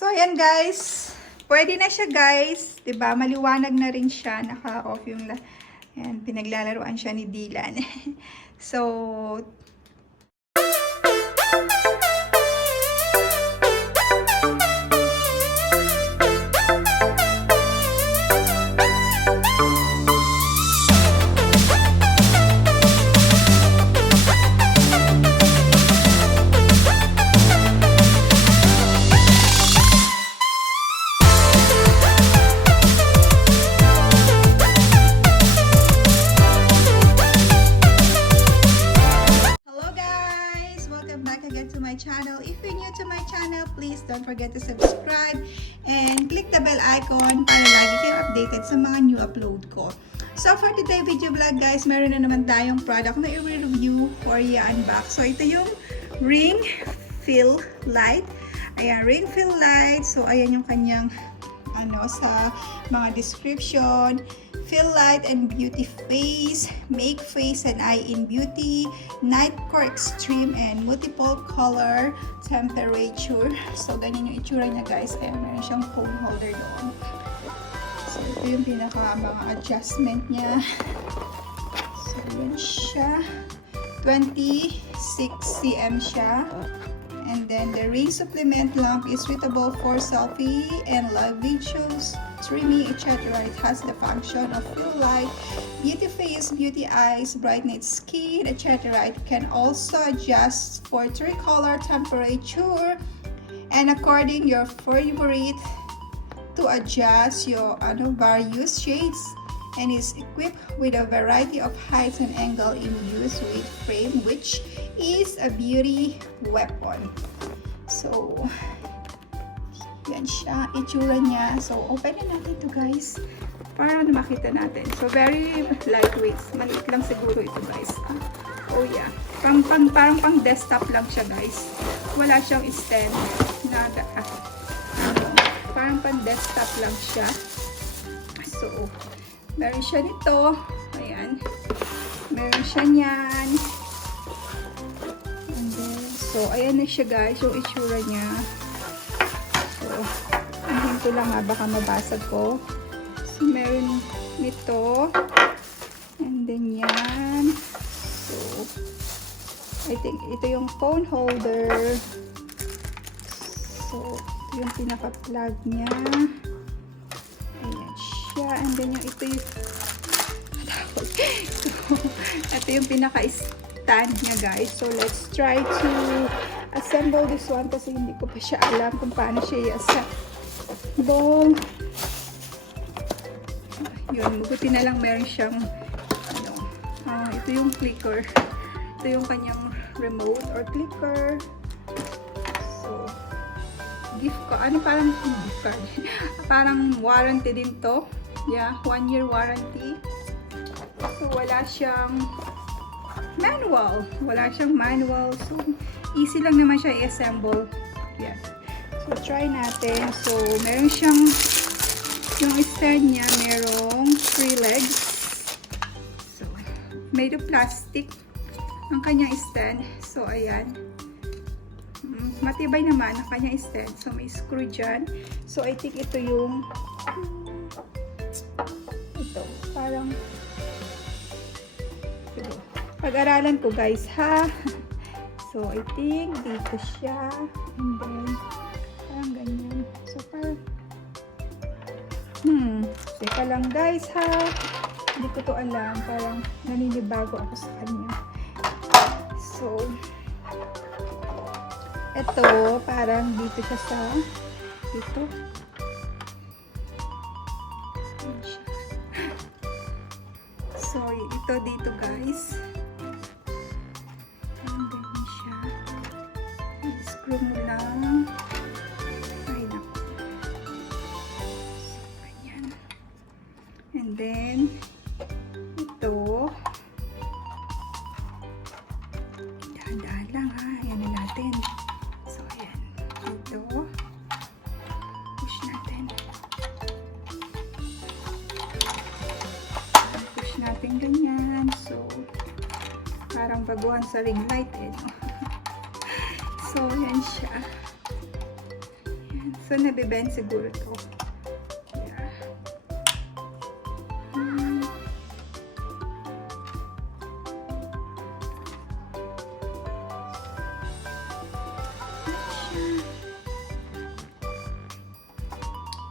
So, ayan guys. Pwede na siya guys. Diba? Maliwanag na rin siya. Naka-off yung... Ayan, pinaglalaruan siya ni Dylan. So... channel. If you're new to my channel, please don't forget to subscribe and click the bell icon para lagi kayong updated sa mga new upload ko. So for today video vlog guys, meron na naman tayong product na i-review or i-unbox. So ito yung ring fill light. Ayan, ring fill light. So ayan yung kanyang sa mga description. Fill light and beauty face, make face and eye in beauty, night core extreme and multiple color temperature. So ganyan yung itsura niya guys. Ayan, meron siyang phone holder doon. So ito yung pinaka mga adjustment niya. So yan siya. 26 cm siya. And then the ring supplement lamp is suitable for selfie and live videos, streaming, etc. It has the function of fill light, beauty face, beauty eyes, brightness skin, etc. It can also adjust for 3 color temperature and according your favorite to adjust your various shades, and is equipped with a variety of heights and angle in use with frame, which is a beauty weapon. So yan siya, itsura niya. So open na natin ito guys para makita natin. So very lightweight, maliit lang siguro ito guys. Oh yeah, parang pang desktop lang siya guys. Wala siyang stand na parang pang desktop lang siya. So meron siya nito. Ayan. Meron siya niyan. And then, so, ayan na siya guys. Yung itsura niya. So, hinto lang ha. Baka mabasag ko. So, meron nito. And then yan. So, I think ito yung phone holder. So, ito yung pinaka-plug niya. Ayan siya. And then yung ito yung ito yung pinaka-stand niya guys. So let's try to assemble this one kasi hindi ko pa siya alam kung paano siya i-assemble. Yun, buti na lang meron siyang ito yung clicker. Ito yung kanyang remote or clicker. So gift card. Parang gift card. Parang warranty din to. Yeah, 1 year warranty. So, wala siyang manual. Wala siyang manual. So, easy lang naman siya i-assemble. Yeah. So, try natin. So, meron siyang yung stand niya, merong 3 legs. So, made of plastic ang kanyang stand. So, ayan. Matibay naman ang kanyang stand. So, may screw dyan. So, I think ito yung parang pag-aralan ko guys ha. So I think dito siya, and then parang ganyan. So parang teka lang guys ha, hindi ko to alam, parang naninibago ako sa kanya. So ito parang dito siya sa dito. So, ito dito guys. Ayan, ganyan siya. I-screw mo lang. Ay, naku. So, ganyan. And then, ito. Dahan-dahan lang ha. Ayan na natin. So, ayan. Ito. Push natin. Natin ganyan. So, parang baguhan sa ring light eh. No? So, yan siya. Yan. So, So, nabibend siguro to. Yeah.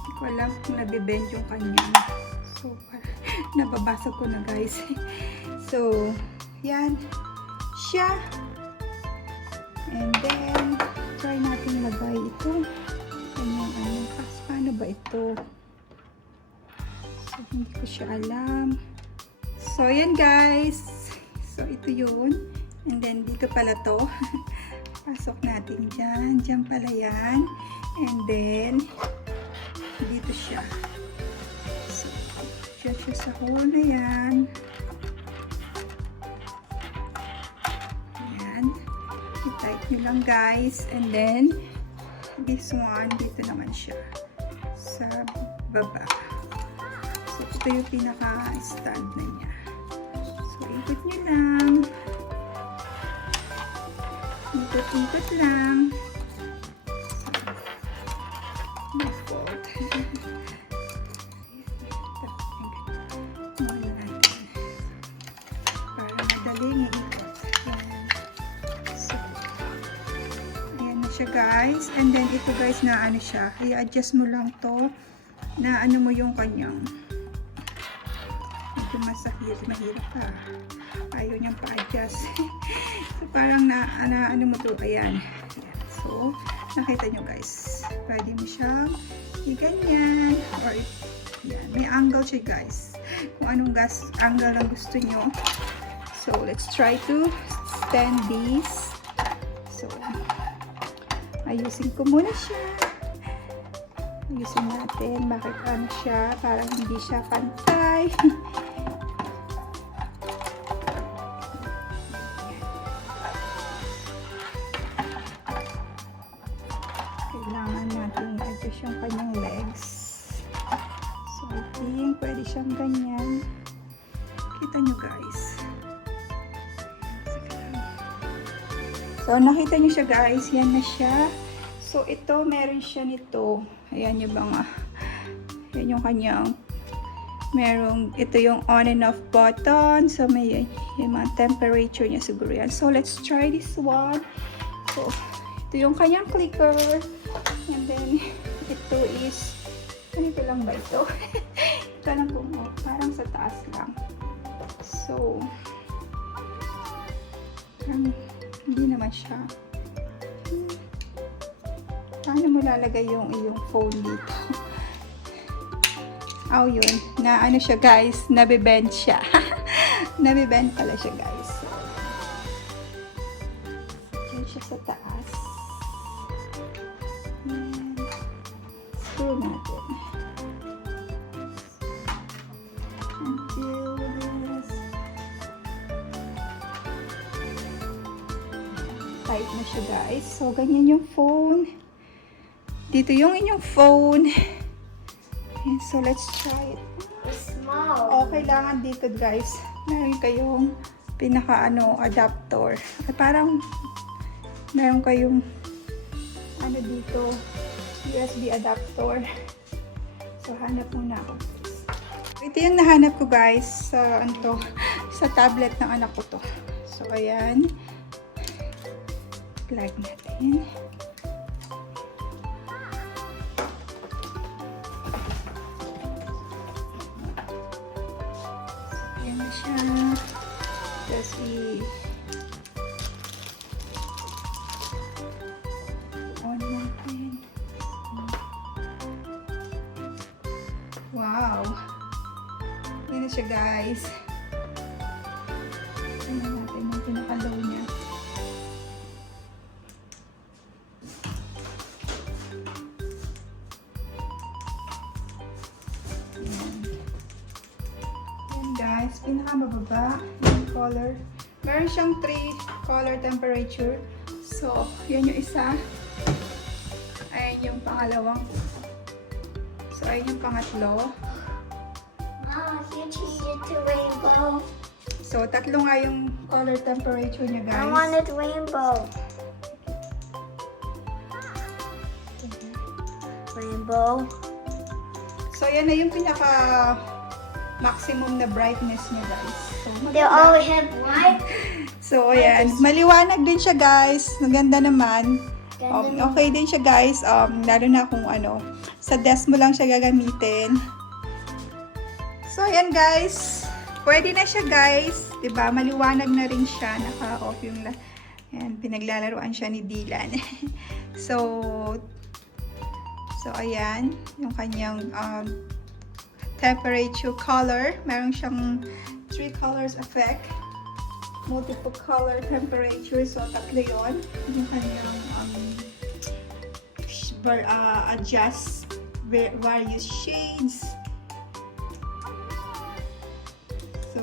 Hindi ko alam kung nabibend yung kanya. So, nababasag ko na guys. So, yan. Siya. And then, try natin lagay ito. Kanyang paano ba ito? So, hindi ko siya alam. So, yan guys. So, ito yun. And then, dito pala to. Pasok natin dyan. Dyan pala yan. And then, dito siya. So, dyan siya sa hole na yan. Ayan. I-tight nyo lang guys. And then, this one, dito naman siya. Sa baba. So, ito yung pinaka-stand na niya. So, ikot nyo lang. Ikot-ikot lang. Default. Muna natin. Para madaling iikot. So, ayan na siya guys. And then ito guys na ano siya. I-adjust mo lang to na ano mo yung kanyang. Medyo mahirap pa. Ayaw niyang pa-adjust. So, parang ano mo to. Ayan. So, nakita nyo guys. Pwede mo siyang i-ganyan. Or, yan. May angle siya guys. Kung anong angle na gusto nyo. So, let's try to stand this. So, ayusin ko muna siya. Ayusin natin. Bakit ano siya? Parang hindi siya pantay. Kailangan natin i-adjust yung kanyang legs. So, I think pwede siyang ganyan. Kita nyo guys. So, nakita nyo siya guys. Yan na siya. So, ito, meron siya nito. Ayan yung mga, yan yung kanyang, ito yung on and off button. So, may yung mga temperature niya siguro yan. So, let's try this one. So, ito yung kanyang clicker. And then, ito is, ganito lang ba ito? Ito lang po, parang sa taas lang. So, parang, hindi naman siya. Paano mo lalagay yung iyong phone dito? Oh, yun. Na ano siya guys, nabibend siya. Nabibend pala siya guys. So, dyan siya sa taas. And, screw natin. Until this. Tight na siya guys. So, ganyan yung phone. Dito yung inyong phone. And so, let's try it. It's small. O, kailangan dito guys. Meron kayong adapter. At parang meron kayong dito, USB adapter. So, hanap muna ako guys. Ito yung nahanap ko guys sa sa tablet ng anak ko to. So, ayan. Plug natin. Ayan na siya. Tapos on natin. Wow! Ayan na siya guys. Ayan natin yung pinaka-low niya. Guys, pinakamababa yung color. Meron siyang 3 color temperature. So, yan yung isa. Ayan yung pangalawang. So, ayan yung pangatlo. Mom, you changed it to rainbow. So, tatlo nga yung color temperature niya, guys. I want it rainbow. rainbow. So, yan na yung pinaka maximum na brightness niya, guys. So, They maganda. always have white. So, ayan. Maliwanag din siya, guys. Maganda naman. Ganda Okay din siya, guys. Lalo na kung ano, sa desk mo lang siya gagamitin. So, ayan, guys. Pwede na siya, guys. Diba? Maliwanag na rin siya. Naka-off yung ayan, pinaglalaruan siya ni Dylan. So, ayan. Yung kanyang temperature color. Meron siyang 3 colors effect. Multiple color temperature. So, tatlo yun. Yung kanyang adjust various shades. So,